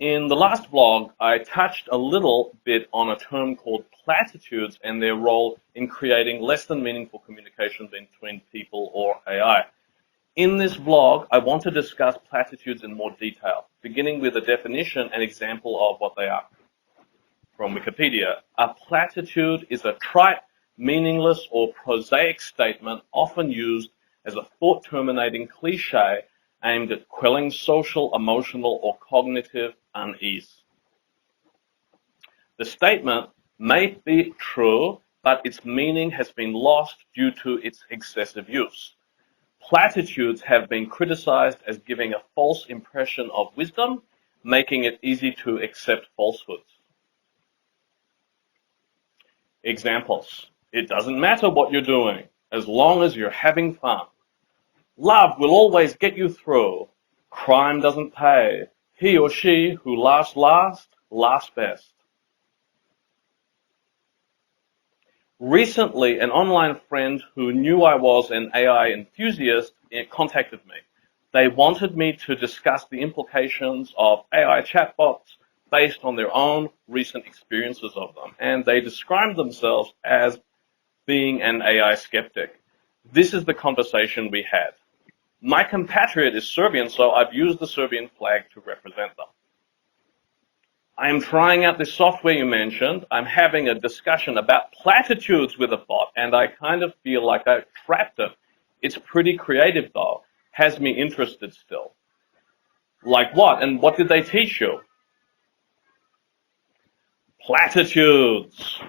In the last vlog, I touched a little bit on a term called platitudes and their role in creating less than meaningful communication between people or AI. In this vlog, I want to discuss platitudes in more detail, beginning with a definition and example of what they are. From Wikipedia, a platitude is a trite, meaningless, or prosaic statement often used as a thought-terminating cliche aimed at quelling social, emotional, or cognitive unease. The statement may be true, but its meaning has been lost due to its excessive use. Platitudes have been criticized as giving a false impression of wisdom, making it easy to accept falsehoods. Examples. It doesn't matter what you're doing, as long as you're having fun. Love will always get you through. Crime doesn't pay. He or she who laughs last, laughs best. Recently, an online friend who knew I was an AI enthusiast contacted me. They wanted me to discuss the implications of AI chatbots based on their own recent experiences of them, and they described themselves as being an AI skeptic. This is the conversation we had. My compatriot is Serbian, so I've used the Serbian flag to represent them. I am trying out this software you mentioned. I'm having a discussion about platitudes with a bot, and I kind of feel like I trapped it. It's pretty creative, though. Has me interested still. Like what? And what did they teach you? Platitudes.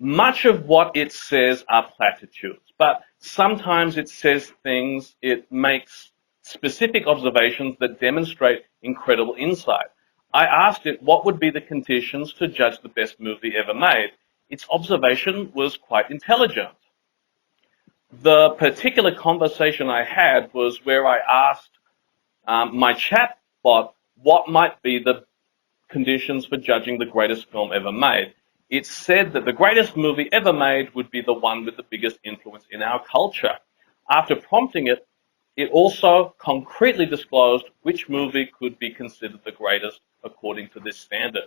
Much of what it says are platitudes, but sometimes it says things, it makes specific observations that demonstrate incredible insight. I asked it what would be the conditions to judge the best movie ever made. Its observation was quite intelligent. The particular conversation I had was where I asked my chatbot what might be the conditions for judging the greatest film ever made. It said that the greatest movie ever made would be the one with the biggest influence in our culture. After prompting it, it also concretely disclosed which movie could be considered the greatest according to this standard,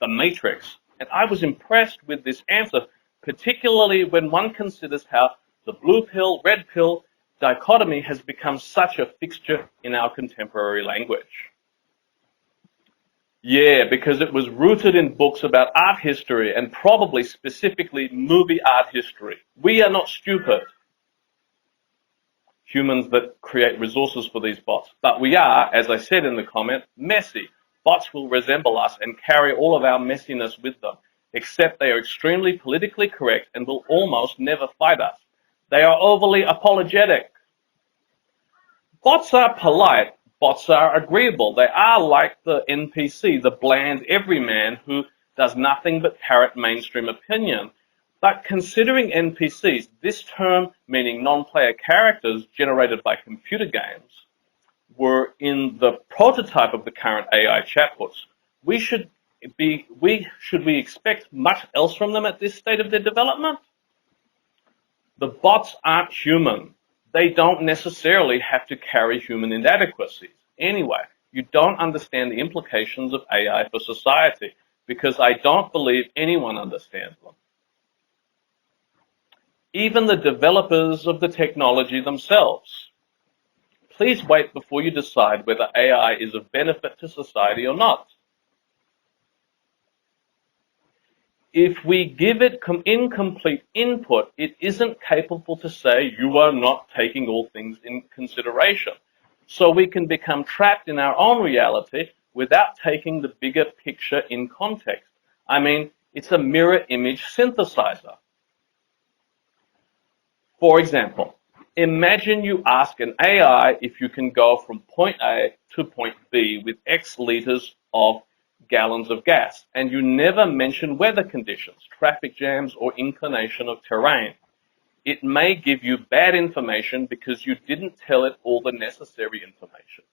The Matrix. And I was impressed with this answer, particularly when one considers how the blue pill, red pill dichotomy has become such a fixture in our contemporary language. Yeah, because it was rooted in books about art history and probably specifically movie art history. We are not stupid, humans that create resources for these bots, but we are, as I said in the comment, messy. Bots will resemble us and carry all of our messiness with them, except they are extremely politically correct and will almost never fight us. They are overly apologetic. Bots are polite. Bots are agreeable. They are like the NPC, the bland everyman who does nothing but parrot mainstream opinion. But considering NPCs, this term meaning non-player characters generated by computer games, were in the prototype of the current AI chatbots. Should we expect much else from them at this state of their development? The bots aren't human. They don't necessarily have to carry human inadequacies. Anyway, you don't understand the implications of AI for society because I don't believe anyone understands them. Even the developers of the technology themselves. Please wait before you decide whether AI is of benefit to society or not. If we give it incomplete input, it isn't capable to say you are not taking all things in consideration. So we can become trapped in our own reality without taking the bigger picture in context. I mean, it's a mirror image synthesizer. For example, imagine you ask an AI if you can go from point A to point B with X liters of gallons of gas, and you never mention weather conditions, traffic jams, or inclination of terrain. It may give you bad information because you didn't tell it all the necessary information.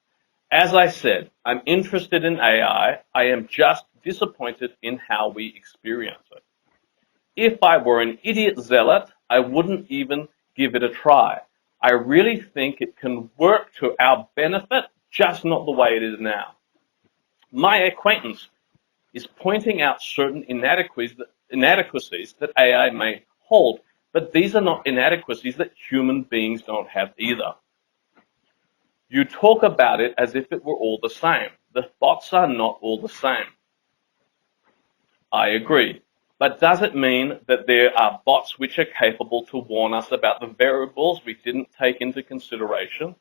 As I said, I'm interested in AI. I am just disappointed in how we experience it. If I were an idiot zealot, I wouldn't even give it a try. I really think it can work to our benefit, just not the way it is now. My acquaintance is pointing out certain inadequacies that AI may hold, but these are not inadequacies that human beings don't have either. You talk about it as if it were all the same. The bots are not all the same. I agree. But does it mean that there are bots which are capable to warn us about the variables we didn't take into consideration?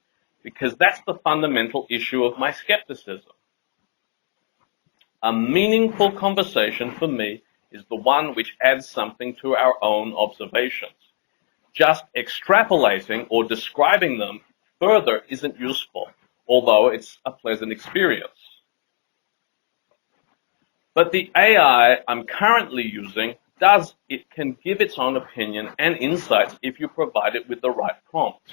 Because that's the fundamental issue of my skepticism. A meaningful conversation for me is the one which adds something to our own observations. Just extrapolating or describing them further isn't useful, although it's a pleasant experience. But the AI I'm currently using can give its own opinion and insights if you provide it with the right prompts.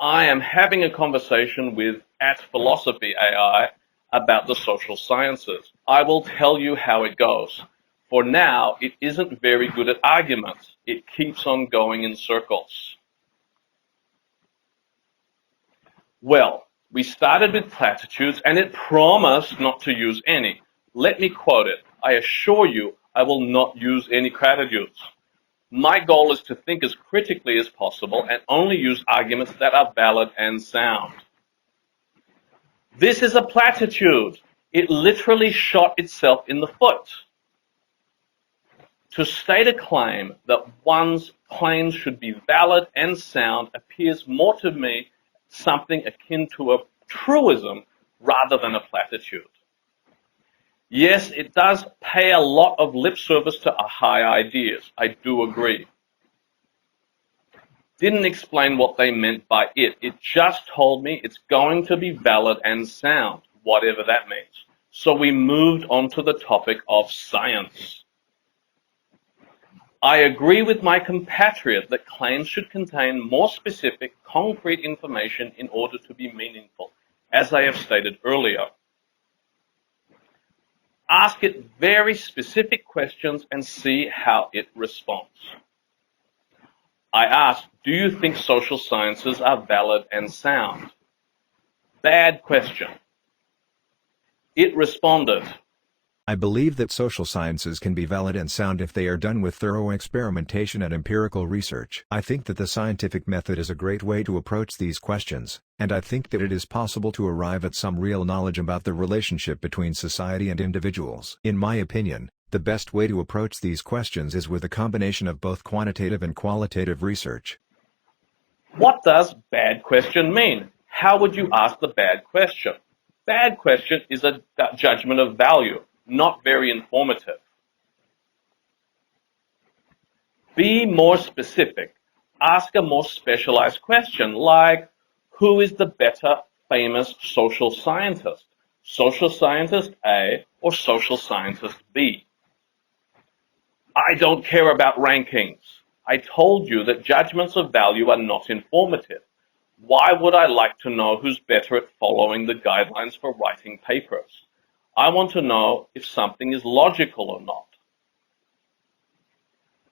I am having a conversation with @Philosophy AI about the social sciences. I will tell you how it goes. For now, it isn't very good at arguments. It keeps on going in circles. Well, we started with platitudes and it promised not to use any. Let me quote it. I assure you I will not use any platitudes. My goal is to think as critically as possible and only use arguments that are valid and sound. This is a platitude. It literally shot itself in the foot. To state a claim that one's claims should be valid and sound appears more to me something akin to a truism rather than a platitude. Yes, it does pay a lot of lip service to high ideas. I do agree. Didn't explain what they meant by it. It just told me it's going to be valid and sound, whatever that means. So we moved on to the topic of science. I agree with my compatriot that claims should contain more specific, concrete information in order to be meaningful, as I have stated earlier. Ask it very specific questions and see how it responds. I asked, do you think social sciences are valid and sound? Bad question. It responded, I believe that social sciences can be valid and sound if they are done with thorough experimentation and empirical research. I think that the scientific method is a great way to approach these questions, and I think that it is possible to arrive at some real knowledge about the relationship between society and individuals. In my opinion, the best way to approach these questions is with a combination of both quantitative and qualitative research. What does bad question mean? How would you ask the bad question? Bad question is a judgment of value, not very informative. Be more specific. Ask a more specialized question like, who is the better famous social scientist? Social scientist A or social scientist B? I don't care about rankings. I told you that judgments of value are not informative. Why would I like to know who's better at following the guidelines for writing papers? I want to know if something is logical or not.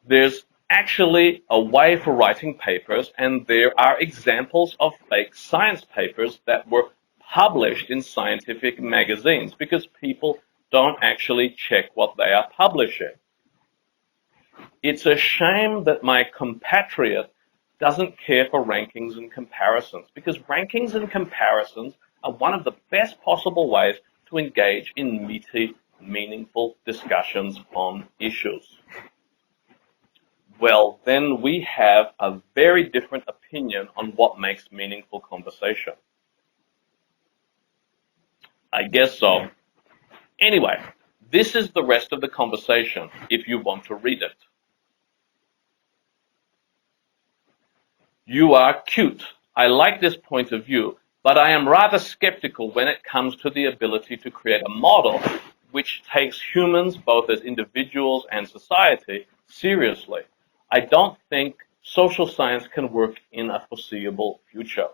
There's actually a way for writing papers, and there are examples of fake science papers that were published in scientific magazines because people don't actually check what they are publishing. It's a shame that my compatriot doesn't care for rankings and comparisons, because rankings and comparisons are one of the best possible ways to engage in meaty, meaningful discussions on issues. Well, then we have a very different opinion on what makes meaningful conversation. I guess so. Anyway, this is the rest of the conversation if you want to read it. You are cute. I like this point of view, but I am rather skeptical when it comes to the ability to create a model which takes humans, both as individuals and society, seriously. I don't think social science can work in a foreseeable future.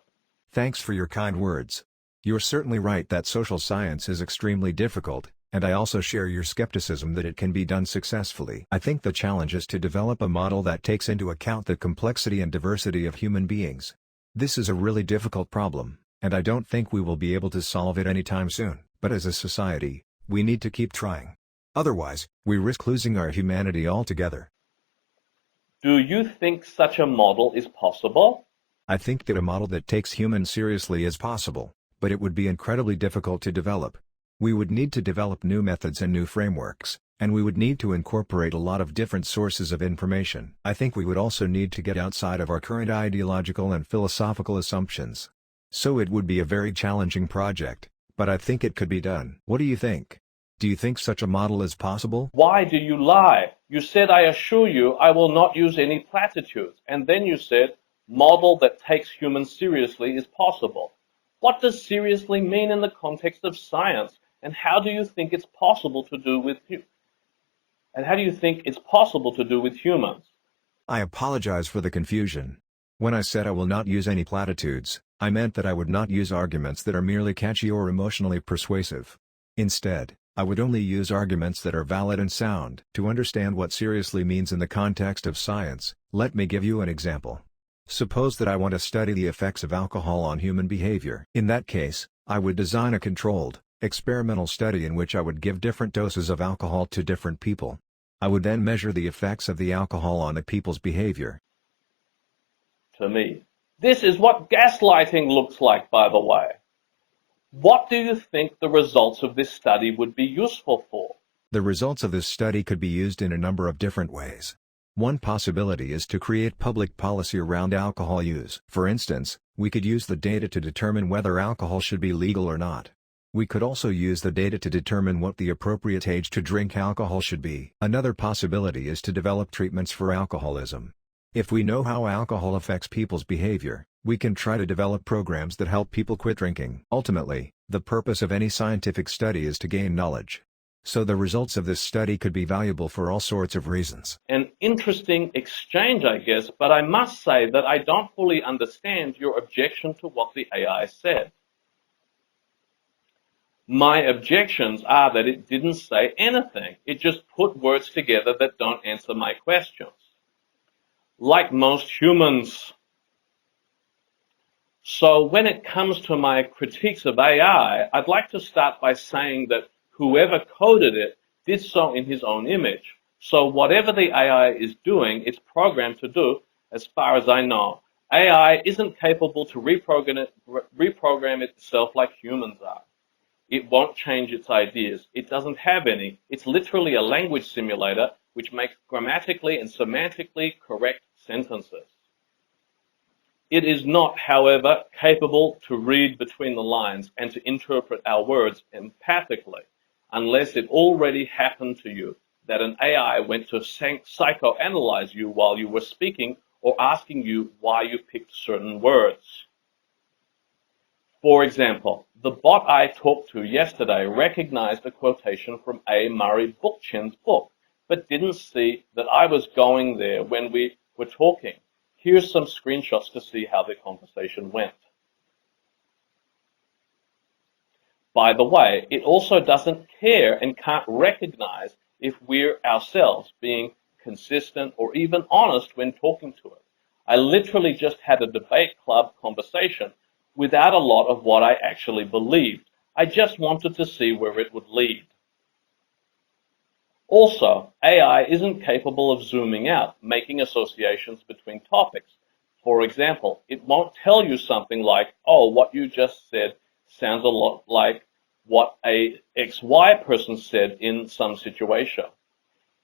Thanks for your kind words. You're certainly right that social science is extremely difficult, and I also share your skepticism that it can be done successfully. I think the challenge is to develop a model that takes into account the complexity and diversity of human beings. This is a really difficult problem. and I don't think we will be able to solve it anytime soon, but as a society, we need to keep trying. Otherwise, we risk losing our humanity altogether. Do you think such a model is possible? I think that a model that takes humans seriously is possible, but it would be incredibly difficult to develop. We would need to develop new methods and new frameworks, and we would need to incorporate a lot of different sources of information. I think we would also need to get outside of our current ideological and philosophical assumptions. So it would be a very challenging project, but I think it could be done. What do you think? Do you think such a model is possible? Why do you lie? You said, I assure you, I will not use any platitudes. And then you said, model that takes humans seriously is possible. What does seriously mean in the context of science? And how do you think it's possible to do with humans? I apologize for the confusion. When I said I will not use any platitudes, I meant that I would not use arguments that are merely catchy or emotionally persuasive. Instead, I would only use arguments that are valid and sound. To understand what seriously means in the context of science, let me give you an example. Suppose that I want to study the effects of alcohol on human behavior. In that case, I would design a controlled, experimental study in which I would give different doses of alcohol to different people. I would then measure the effects of the alcohol on the people's behavior. To me, this is what gaslighting looks like, by the way. What do you think the results of this study would be useful for? The results of this study could be used in a number of different ways. One possibility is to create public policy around alcohol use. For instance, we could use the data to determine whether alcohol should be legal or not. We could also use the data to determine what the appropriate age to drink alcohol should be. Another possibility is to develop treatments for alcoholism. If we know how alcohol affects people's behavior, we can try to develop programs that help people quit drinking. Ultimately, the purpose of any scientific study is to gain knowledge. So the results of this study could be valuable for all sorts of reasons. An interesting exchange, I guess, but I must say that I don't fully understand your objection to what the AI said. My objections are that it didn't say anything. It just put words together that don't answer my questions. Like most humans. So when it comes to my critiques of AI, I'd like to start by saying that whoever coded it did so in his own image. So whatever the AI is doing, it's programmed to do, as far as I know. AI isn't capable to reprogram itself like humans are. It won't change its ideas. It doesn't have any. It's literally a language simulator which makes grammatically and semantically correct sentences. It is not, however, capable to read between the lines and to interpret our words empathically, unless it already happened to you that an AI went to psychoanalyze you while you were speaking or asking you why you picked certain words. For example, the bot I talked to yesterday recognized a quotation from A. Murray Bookchin's book, but didn't see that I was going there when we were talking. Here's some screenshots to see how the conversation went. By the way, it also doesn't care and can't recognize if we're ourselves being consistent or even honest when talking to it. I literally just had a debate club conversation without a lot of what I actually believed. I just wanted to see where it would lead. Also, AI isn't capable of zooming out, making associations between topics. For example, it won't tell you something like, oh, what you just said sounds a lot like what a XY person said in some situation.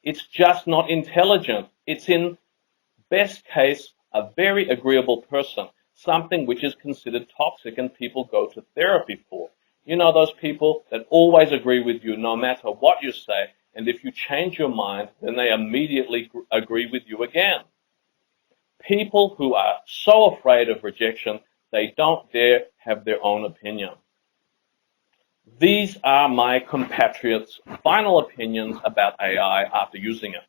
It's just not intelligent. It's in best case a very agreeable person, something which is considered toxic and people go to therapy for. You know, those people that always agree with you no matter what you say, and if you change your mind, then they immediately agree with you again. People who are so afraid of rejection, they don't dare have their own opinion. These are my compatriots' final opinions about AI after using it.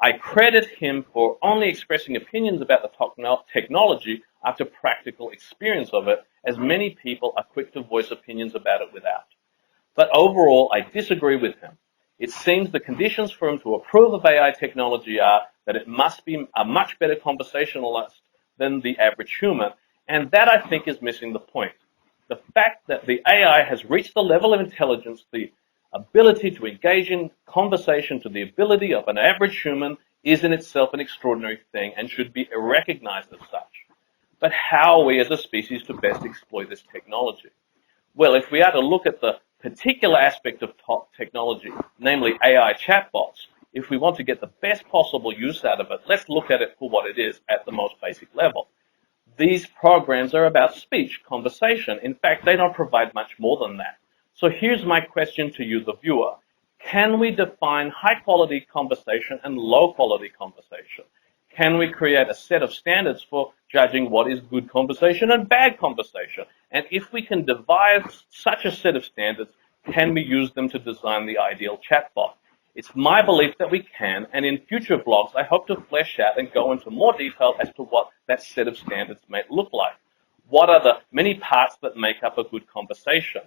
I credit him for only expressing opinions about the technology after practical experience of it, as many people are quick to voice opinions about it without. But overall, I disagree with him. It seems the conditions for him to approve of AI technology are that it must be a much better conversationalist than the average human, and that I think is missing the point. The fact that the AI has reached the level of intelligence, the ability to engage in conversation to the ability of an average human is in itself an extraordinary thing and should be recognized as such. But how are we as a species to best exploit this technology? Well, if we are to look at the particular aspect of top technology, namely AI chatbots, if we want to get the best possible use out of it, let's look at it for what it is at the most basic level. These programs are about speech, conversation. In fact, they don't provide much more than that. So here's my question to you, the viewer. Can we define high-quality conversation and low-quality conversation? Can we create a set of standards for judging what is good conversation and bad conversation? And if we can devise such a set of standards, can we use them to design the ideal chatbot? It's my belief that we can, and in future vlogs, I hope to flesh out and go into more detail as to what that set of standards might look like. What are the many parts that make up a good conversation?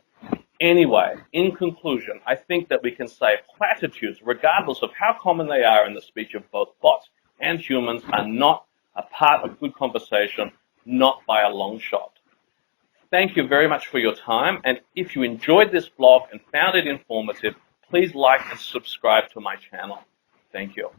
Anyway, in conclusion, I think that we can say platitudes, regardless of how common they are in the speech of both bots and humans, are not a part of good conversation, not by a long shot. Thank you very much for your time, and if you enjoyed this vlog and found it informative, please like and subscribe to my channel. Thank you.